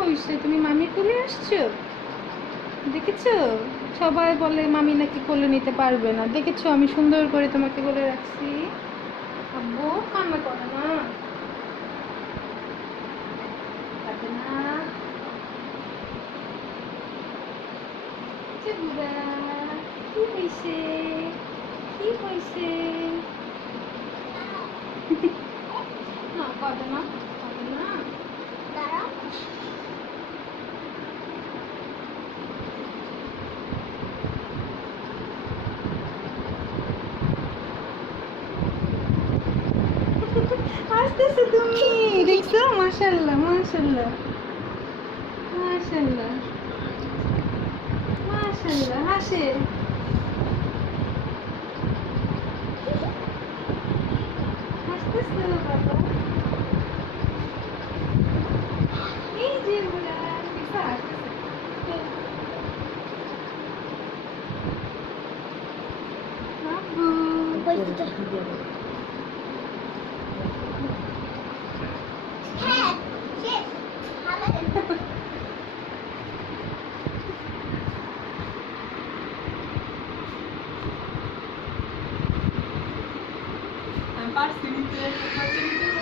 হয়েছে তুমি মামি কোলে আসছো? দেখেছ? সবাই বলে মামি নাকি কোলে নিতে পারবে না। দেখেছ? আমি সুন্দর করে তোমাকে কোলে রাখছি। আব্বু কান্না করে না। বুড়া, কি হয়েছে কি হয়েছে না কাঁদে না কাঁদে না দাঁড়াও আসতেছে তুমি। দেখছ? মাশাল্লাহ মাশাল্লাহ মাশাল্লাহ মাশাল্লাহ হাসে। হাসতেছে বাবা। parceiro,